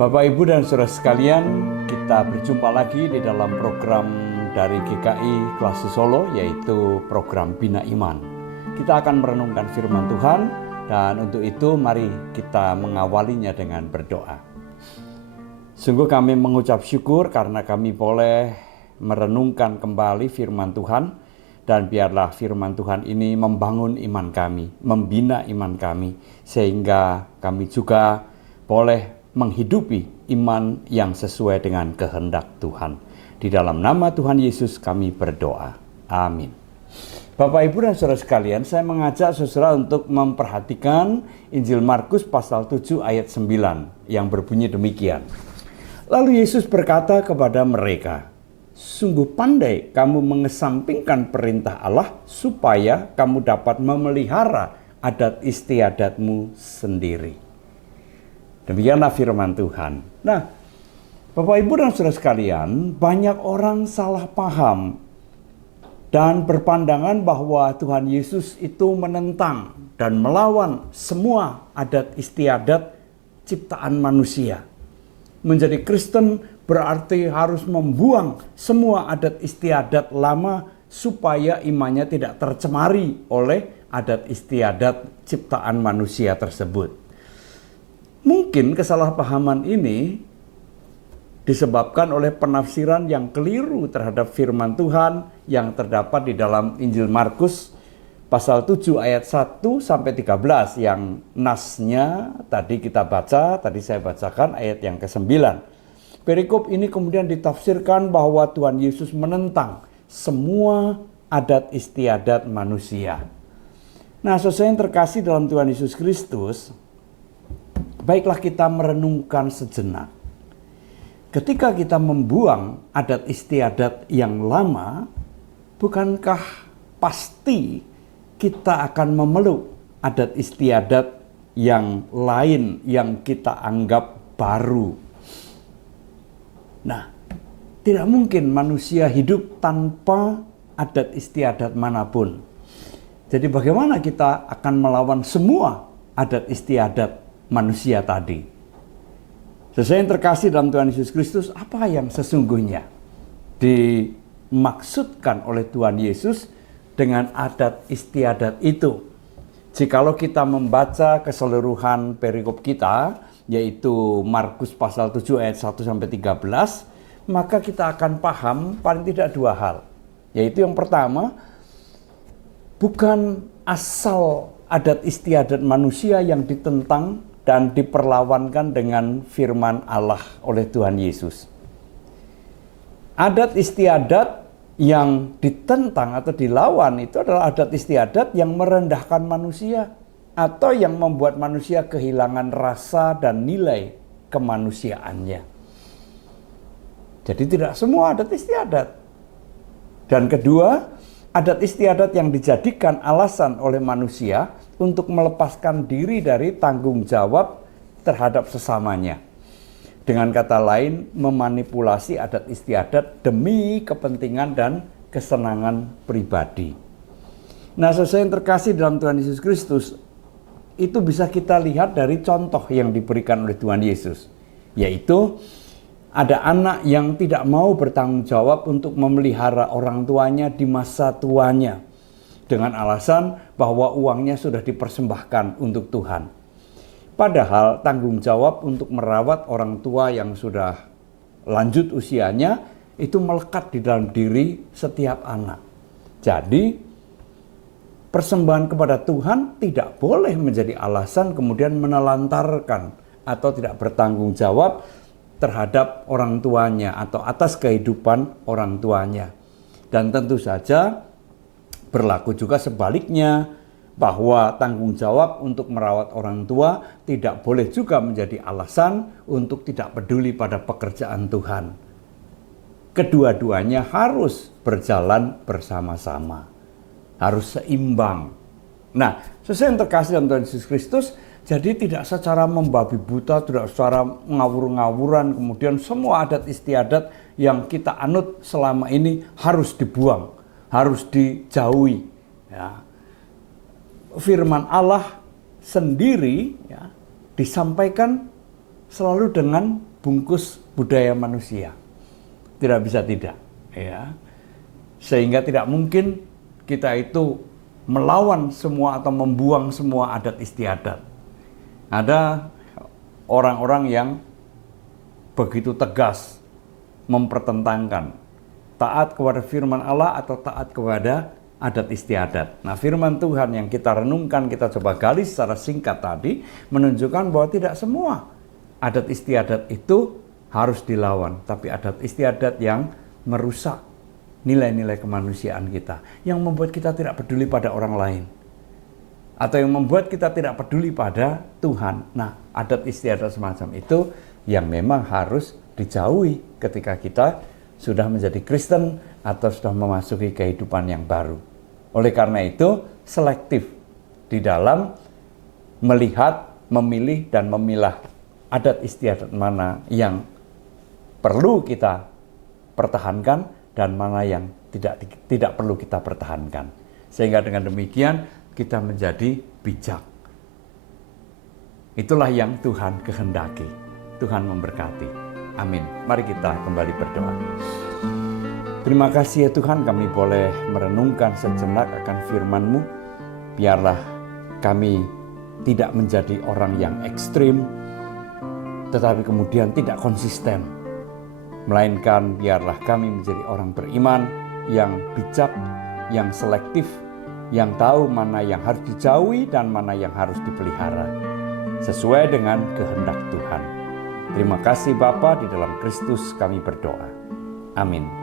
Bapak, Ibu, dan saudara sekalian, kita berjumpa lagi di dalam program dari GKI Klase Solo, yaitu program Bina Iman. Kita akan merenungkan firman Tuhan, dan untuk itu mari kita mengawalinya dengan berdoa. Sungguh kami mengucap syukur karena kami boleh merenungkan kembali firman Tuhan, dan biarlah firman Tuhan ini membangun iman kami, membina iman kami, sehingga kami juga boleh menghidupi iman yang sesuai dengan kehendak Tuhan. Di dalam nama Tuhan Yesus kami berdoa. Amin. Bapak, Ibu, dan saudara sekalian, saya mengajak saudara untuk memperhatikan Injil Markus pasal 7 ayat 9 yang berbunyi demikian. Lalu Yesus berkata kepada mereka, "Sungguh pandai kamu mengesampingkan perintah Allah supaya kamu dapat memelihara adat istiadatmu sendiri." Demikianlah firman Tuhan. Nah, Bapak, Ibu, dan saudara sekalian, banyak orang salah paham dan berpandangan bahwa Tuhan Yesus itu menentang dan melawan semua adat istiadat ciptaan manusia. Menjadi Kristen berarti harus membuang semua adat istiadat lama supaya imannya tidak tercemari oleh adat istiadat ciptaan manusia tersebut. Mungkin kesalahpahaman ini disebabkan oleh penafsiran yang keliru terhadap firman Tuhan yang terdapat di dalam Injil Markus pasal 7 ayat 1 sampai 13 yang nasnya tadi kita baca, tadi saya bacakan ayat yang ke-9. Perikop ini kemudian ditafsirkan bahwa Tuhan Yesus menentang semua adat istiadat manusia. Nah, saudara yang terkasih dalam Tuhan Yesus Kristus, baiklah kita merenungkan sejenak. Ketika kita membuang adat istiadat yang lama, bukankah pasti kita akan memeluk adat istiadat yang lain yang kita anggap baru? Nah, tidak mungkin manusia hidup tanpa adat istiadat manapun. Jadi bagaimana kita akan melawan semua adat istiadat manusia tadi? Sesuai yang terkasih dalam Tuhan Yesus Kristus, apa yang sesungguhnya dimaksudkan oleh Tuhan Yesus dengan adat istiadat itu? Jikalau kita membaca keseluruhan perikop kita, yaitu Markus pasal 7 ayat 1 sampai 13, maka kita akan paham paling tidak dua hal. Yaitu yang pertama, bukan asal adat istiadat manusia yang ditentang dan diperlawankan dengan firman Allah oleh Tuhan Yesus. Adat istiadat yang ditentang atau dilawan itu adalah adat istiadat yang merendahkan manusia atau yang membuat manusia kehilangan rasa dan nilai kemanusiaannya. Jadi tidak semua adat istiadat. Dan kedua, adat istiadat yang dijadikan alasan oleh manusia untuk melepaskan diri dari tanggung jawab terhadap sesamanya. Dengan kata lain, memanipulasi adat istiadat demi kepentingan dan kesenangan pribadi. Nah, saudara yang terkasih dalam Tuhan Yesus Kristus, itu bisa kita lihat dari contoh yang diberikan oleh Tuhan Yesus. Yaitu, ada anak yang tidak mau bertanggung jawab untuk memelihara orang tuanya di masa tuanya, dengan alasan bahwa uangnya sudah dipersembahkan untuk Tuhan. Padahal tanggung jawab untuk merawat orang tua yang sudah lanjut usianya itu melekat di dalam diri setiap anak. Jadi persembahan kepada Tuhan tidak boleh menjadi alasan kemudian menelantarkan atau tidak bertanggung jawab terhadap orang tuanya atau atas kehidupan orang tuanya. Dan tentu saja berlaku juga sebaliknya, bahwa tanggung jawab untuk merawat orang tua tidak boleh juga menjadi alasan untuk tidak peduli pada pekerjaan Tuhan. Kedua-duanya harus berjalan bersama-sama, harus seimbang. Nah, sesuai yang terkasih dalam Tuhan Yesus Kristus, jadi tidak secara membabi buta, tidak secara ngawur-ngawuran, kemudian semua adat istiadat yang kita anut selama ini harus dibuang, harus dijauhi. Ya. Firman Allah sendiri ya, disampaikan selalu dengan bungkus budaya manusia. Tidak bisa tidak, ya. Sehingga tidak mungkin kita itu melawan semua atau membuang semua adat istiadat. Ada orang-orang yang begitu tegas mempertentangkan taat kepada firman Allah atau taat kepada adat istiadat. Nah, firman Tuhan yang kita renungkan, kita coba gali secara singkat tadi, menunjukkan bahwa tidak semua adat istiadat itu harus dilawan, tapi adat istiadat yang merusak nilai-nilai kemanusiaan kita, yang membuat kita tidak peduli pada orang lain, atau yang membuat kita tidak peduli pada Tuhan. Nah, adat istiadat semacam itu yang memang harus dijauhi ketika kita sudah menjadi Kristen atau sudah memasuki kehidupan yang baru. Oleh karena itu, selektif di dalam melihat, memilih, dan memilah adat istiadat mana yang perlu kita pertahankan dan mana yang tidak perlu kita pertahankan. Sehingga dengan demikian kita menjadi bijak. Itulah yang Tuhan kehendaki. Tuhan memberkati. Amin. Mari kita kembali berdoa. Terima kasih ya Tuhan, kami boleh merenungkan sejenak akan firman-Mu. Biarlah kami tidak menjadi orang yang ekstrim, tetapi kemudian tidak konsisten. Melainkan biarlah kami menjadi orang beriman yang bijak, yang selektif, yang tahu mana yang harus dijauhi dan mana yang harus dipelihara, sesuai dengan kehendak Tuhan. Terima kasih Bapa, di dalam Kristus kami berdoa. Amin.